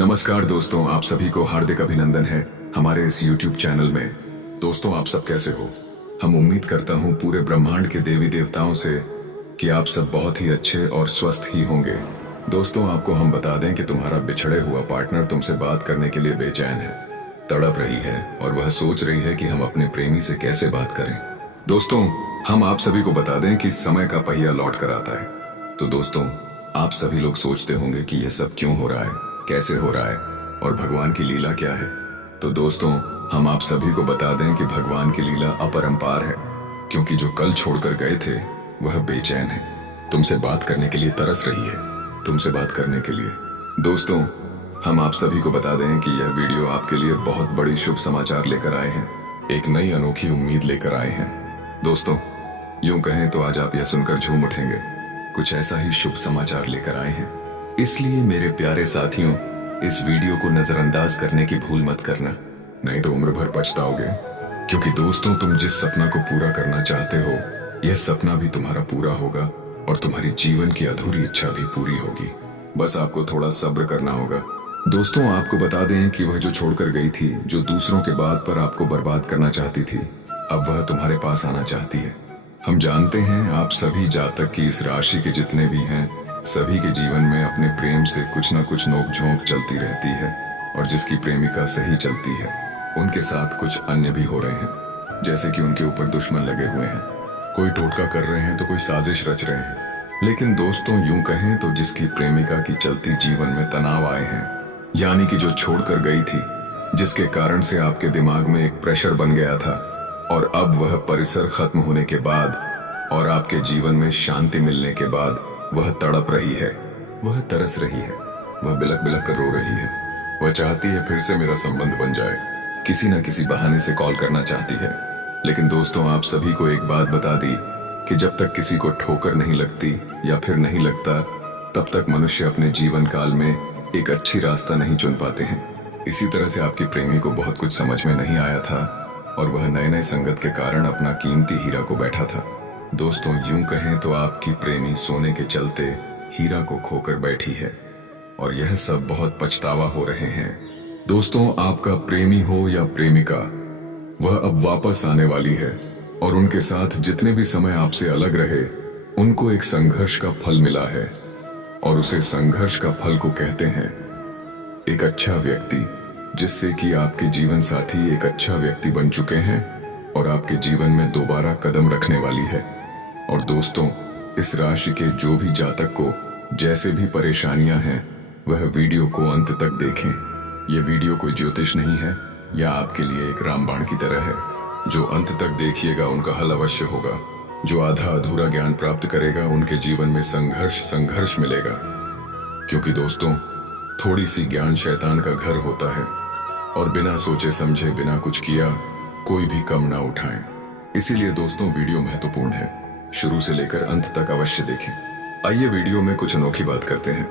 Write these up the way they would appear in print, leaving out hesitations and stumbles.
नमस्कार दोस्तों, आप सभी को हार्दिक अभिनंदन है हमारे इस YouTube चैनल में। दोस्तों, आप सब कैसे हो? हम उम्मीद करता हूँ पूरे ब्रह्मांड के देवी देवताओं से कि आप सब बहुत ही अच्छे और स्वस्थ ही होंगे। दोस्तों, आपको हम बता दें कि तुम्हारा बिछड़े हुआ पार्टनर तुमसे बात करने के लिए बेचैन है, तड़प रही है और वह सोच रही है कि हम अपने प्रेमी से कैसे बात करें। दोस्तों, हम आप सभी को बता दें कि समय का पहिया लौट कर आता है। तो दोस्तों, आप सभी लोग सोचते होंगे कि यह सब क्यों हो रहा है, कैसे हो रहा है और भगवान की लीला क्या है। तो दोस्तों, हम आप सभी को बता दें कि भगवान की लीला अपरंपार है, क्योंकि जो कल छोड़कर गए थे वह बेचैन है, तुमसे बात करने के लिए तरस रही है, तुमसे बात करने के लिए। दोस्तों, हम आप सभी को बता दें कि यह वीडियो आपके लिए बहुत बड़ी शुभ समाचार लेकर आए हैं, एक नई अनोखी उम्मीद लेकर आए हैं। दोस्तों, यूं कहें तो आज आप यह सुनकर झूम उठेंगे, कुछ ऐसा ही शुभ समाचार लेकर आए हैं। इसलिए मेरे प्यारे साथियों, इस वीडियो को नजरअंदाज करने की भूल मत करना, नहीं तो उम्र भर पछताओगे। क्योंकि दोस्तों, तुम जिस सपना को पूरा करना चाहते हो, यह सपना भी तुम्हारा पूरा होगा और तुम्हारी जीवन की अधूरी इच्छा भी पूरी होगी। बस आपको थोड़ा सब्र करना होगा। दोस्तों, आपको बता दें कि वह जो छोड़कर गई थी, जो दूसरों के बात पर आपको बर्बाद करना चाहती थी, अब वह तुम्हारे पास आना चाहती है। हम जानते हैं आप सभी जातक की इस राशि के जितने भी हैं, सभी के जीवन में अपने प्रेम से कुछ न कुछ नोक-झोंक चलती रहती है, और जिसकी प्रेमिका सही चलती है, उनके साथ कुछ अन्य भी हो रहे हैं। जैसे कि उनके ऊपर दुश्मन लगे हुए हैं, कोई टोटका कर रहे हैं तो कोई साजिश रच रहे हैं। लेकिन दोस्तों, यूं कहें तो जिसकी प्रेमिका की चलती जीवन में तनाव आए हैं, यानी कि जो छोड़कर गई थी, जिसके कारण से आपके दिमाग में एक प्रेशर बन गया था, और अब वह परिसर खत्म होने के बाद और आपके जीवन में शांति मिलने के बाद वह तड़प रही है, वह तरस रही है, वह बिलख बिलख कर रो रही है। वह चाहती है फिर से मेरा संबंध बन जाए, किसी न किसी बहाने से कॉल करना चाहती है। लेकिन दोस्तों, आप सभी को एक बात बता दी कि जब तक किसी को ठोकर नहीं लगती या फिर नहीं लगता, तब तक मनुष्य अपने जीवन काल में एक अच्छी रास्ता नहीं चुन पाते हैं। इसी तरह से आपकी प्रेमी को बहुत कुछ समझ में नहीं आया था और वह नए नए संगत के कारण अपना कीमती हीरा को बैठा था। दोस्तों, यूं कहें तो आपकी प्रेमी सोने के चलते हीरा को खोकर बैठी है, और यह सब बहुत पछतावा हो रहे हैं। दोस्तों, आपका प्रेमी हो या प्रेमिका, वह अब वापस आने वाली है, और उनके साथ जितने भी समय आपसे अलग रहे, उनको एक संघर्ष का फल मिला है, और उसे संघर्ष का फल को कहते हैं एक अच्छा व्यक्ति, जिससे कि आपके जीवन साथी एक अच्छा व्यक्ति बन चुके हैं और आपके जीवन में दोबारा कदम रखने वाली है। और दोस्तों, इस राशि के जो भी जातक को जैसे भी परेशानियां हैं, वह वीडियो को अंत तक देखें। यह वीडियो कोई ज्योतिष नहीं है या आपके लिए एक रामबाण की तरह है। जो अंत तक देखिएगा उनका हल अवश्य होगा। जो आधा अधूरा ज्ञान प्राप्त करेगा, उनके जीवन में संघर्ष मिलेगा। क्योंकि दोस्तों, थोड़ी सी ज्ञान शैतान का घर होता है, और बिना सोचे समझे, बिना कुछ किया, कोई भी कम ना उठाएं। इसीलिए दोस्तों, वीडियो महत्वपूर्ण है, शुरू से लेकर अंत तक अवश्य देखें। आइए वीडियो में कुछ अनोखी बात करते हैं।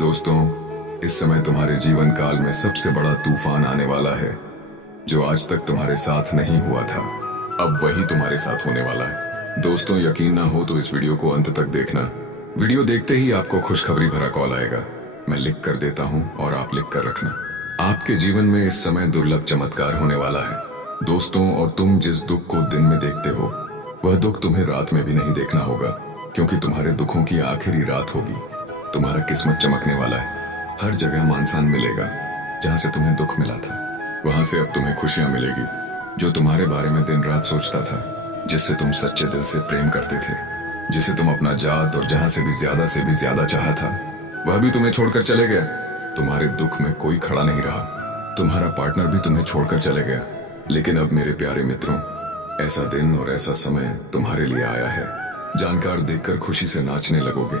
दोस्तों, इस समय तुम्हारे जीवन काल में सबसे बड़ा तूफान आने वाला है, जो आज तक तुम्हारे साथ नहीं हुआ था, अब वही तुम्हारे साथ होने वाला है। दोस्तों, यकीन ना हो तो इस वीडियो को अंत तक देखना। वीडियो देखते ही आपको खुशखबरी भरा कॉल आएगा, मैं लिख कर देता हूं और आप लिख कर रखना। आपके जीवन में इस समय दुर्लभ चमत्कार होने वाला है दोस्तों, और तुम जिस दुख को दिन में देखते हो, वह दुख तुम्हें रात में भी नहीं देखना होगा, क्योंकि तुम्हारे दुखों की आखिरी रात होगी। तुम्हारा किस्मत चमकने वाला है। हर जगह मान-सान मिलेगा। जहां से तुम्हें दुख मिला था, वहां से अब तुम्हें खुशियां मिलेगी। जो तुम्हारे बारे में दिन रात सोचता था, जिससे तुम सच्चे दिल से प्रेम करते थे, जिसे तुम अपना जात और जहां से भी ज्यादा चाहा था, वह भी तुम्हें छोड़कर चले गया। तुम्हारे दुख में कोई खड़ा नहीं रहा। तुम्हारा पार्टनर भी तुम्हें छोड़कर चले गया। लेकिन अब मेरे प्यारे मित्रों, ऐसा दिन और ऐसा समय तुम्हारे लिए आया है। जानकार देखकर खुशी से नाचने लगोगे।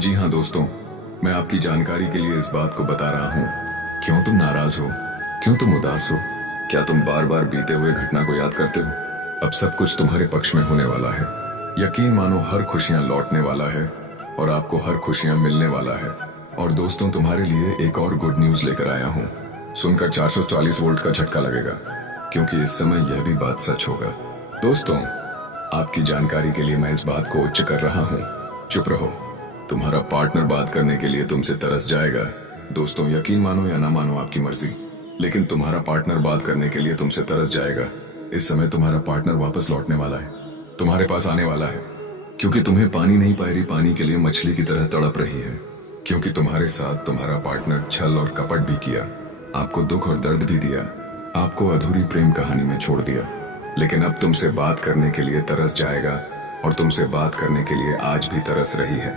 जी हाँ दोस्तों, मैं आपकी जानकारी के लिए इस बात को बता रहा हूँ। क्यों तुम नाराज हो? क्यों तुम उदास हो? क्या तुम बार बार बीते हुए घटना को याद करते हो? अब सब कुछ तुम्हारे पक्ष में होने वाला है। यकीन मानो, हर खुशियां लौटने वाला है और आपको हर खुशियां मिलने वाला है। और दोस्तों, तुम्हारे लिए एक और गुड न्यूज लेकर आया हूँ। सुनकर 440 वोल्ट का झटका लगेगा, क्योंकि इस समय यह भी बात सच होगा। दोस्तों, आपकी जानकारी के लिए मैं इस बात को उच्च कर रहा हूँ। चुप रहो। तुम्हारा पार्टनर बात करने के लिए तुमसे तरस जाएगा, दोस्तों यकीन मानो या ना मानो आपकी मर्जी, लेकिन तुम्हारा पार्टनर बात करने के लिए तुमसे तरस जाएगा। इस समय तुम्हारा पार्टनर वापस लौटने वाला है, तुम्हारे पास आने वाला है, क्योंकि तुम्हें पानी नहीं पा रही, पानी के लिए मछली की तरह तड़प रही है। क्योंकि तुम्हारे साथ तुम्हारा पार्टनर छल और कपट भी किया, आपको दुख और दर्द भी दिया, आपको अधूरी प्रेम कहानी में छोड़ दिया। लेकिन अब तुमसे बात करने के लिए तरस जाएगा और तुमसे बात करने के लिए आज भी तरस रही है।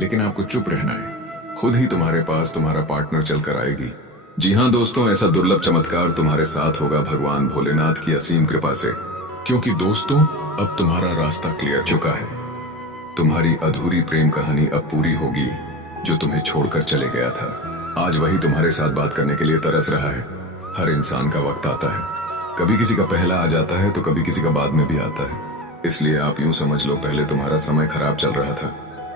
लेकिन आपको चुप रहना है, खुद ही तुम्हारे पास तुम्हारा पार्टनर चलकर आएगी। जी हाँ दोस्तों, ऐसा दुर्लभ चमत्कार तुम्हारे साथ होगा भगवान भोलेनाथ की असीम कृपा से। क्योंकि दोस्तों अब तुम्हारा रास्ता क्लियर चुका है, तुम्हारी अधूरी प्रेम कहानी अब पूरी होगी। जो तुम्हें छोड़कर चले गया था आज वही तुम्हारे साथ बात करने के लिए तरस रहा है। हर इंसान का वक्त आता है, कभी किसी का पहला आ जाता है तो कभी किसी का बाद में भी आता है। इसलिए आप यूं समझ लो, पहले तुम्हारा समय खराब चल रहा था,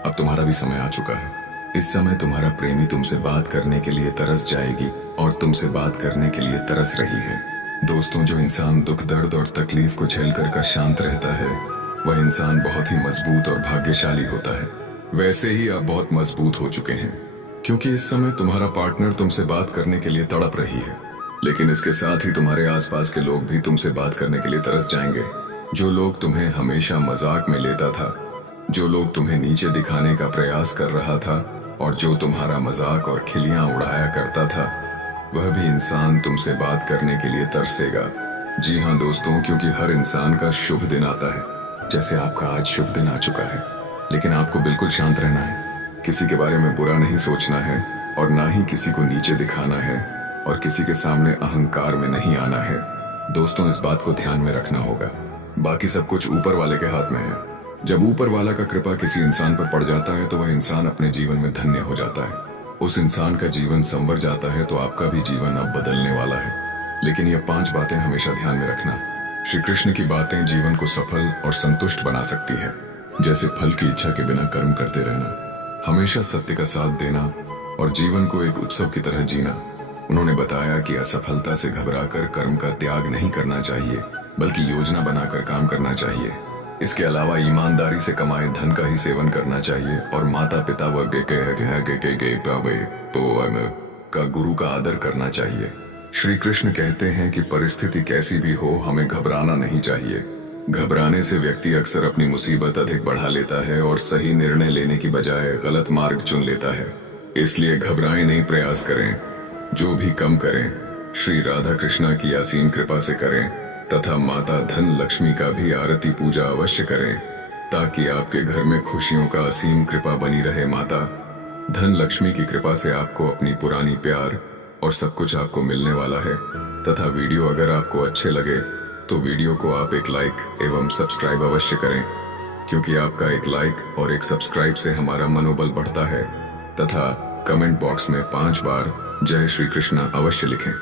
अब तुम्हारा भी समय आ चुका है। इस समय तुम्हारा प्रेमी तुमसे बात करने के लिए तरस जाएगी और तुमसे बात करने के लिए तरस रही है। दोस्तों जो इंसान दुख दर्द और तकलीफ को झेलकर का शांत रहता है वह इंसान बहुत ही मजबूत और भाग्यशाली होता है। वैसे ही आप बहुत मजबूत हो चुके हैं, क्योंकि इस समय तुम्हारा पार्टनर तुमसे बात करने के लिए तड़प रही है। लेकिन इसके साथ ही तुम्हारे आसपास के लोग भी तुमसे बात करने के लिए तरस जाएंगे। जो लोग तुम्हें हमेशा मजाक में लेता था, जो लोग तुम्हें नीचे दिखाने का प्रयास कर रहा था और जो तुम्हारा मजाक और खिलियां उड़ाया करता था, वह भी इंसान तुमसे बात करने के लिए तरसेगा। जी हाँ दोस्तों, क्योंकि हर इंसान का शुभ दिन आता है, जैसे आपका आज शुभ दिन आ चुका है। लेकिन आपको बिल्कुल शांत रहना है, किसी के बारे में बुरा नहीं सोचना है और ना ही किसी को नीचे दिखाना है और किसी के सामने अहंकार में नहीं आना है। दोस्तों इस बात को ध्यान में रखना होगा, बाकी सब कुछ ऊपर वाले के हाथ में है। जब ऊपर वाला का कृपा किसी इंसान पर पड़ जाता है तो वह इंसान अपने जीवन में धन्य हो जाता है, उस इंसान का जीवन संवर जाता है, तो आपका भी जीवन अब बदलने वाला है। लेकिन ये 5 बातें हमेशा ध्यान में रखना। श्री कृष्ण की बातें जीवन को सफल और संतुष्ट बना सकती है, जैसे फल की इच्छा के बिना कर्म करते रहना, हमेशा सत्य का साथ देना और जीवन को एक उत्सव की तरह जीना। उन्होंने बताया कि असफलता से घबराकर कर्म का त्याग नहीं करना चाहिए, बल्कि योजना बनाकर काम करना चाहिए। इसके अलावा ईमानदारी से कमाए धन का ही सेवन करना चाहिए और माता पिता व का गुरु का आदर करना चाहिए। श्री कृष्ण कहते हैं कि परिस्थिति कैसी भी हो, हमें घबराना नहीं चाहिए। घबराने से व्यक्ति अक्सर अपनी मुसीबत अधिक बढ़ा लेता है और सही निर्णय लेने की बजाय गलत मार्ग चुन लेता है। इसलिए घबराएं नहीं, प्रयास करें। जो भी कम करें श्री राधा कृष्णा की असीम कृपा से करें तथा माता धन लक्ष्मी का भी आरती पूजा अवश्य करें, ताकि आपके घर में खुशियों का असीम कृपा बनी रहे। माता धन लक्ष्मी की कृपा से आपको अपनी पुरानी प्यार और सब कुछ आपको मिलने वाला है। तथा वीडियो अगर आपको अच्छे लगे तो वीडियो को आप एक लाइक एवं सब्सक्राइब अवश्य करें, क्योंकि आपका एक लाइक और एक सब्सक्राइब से हमारा मनोबल बढ़ता है। तथा कमेंट बॉक्स में 5 बार जय श्री कृष्णा अवश्य लिखें।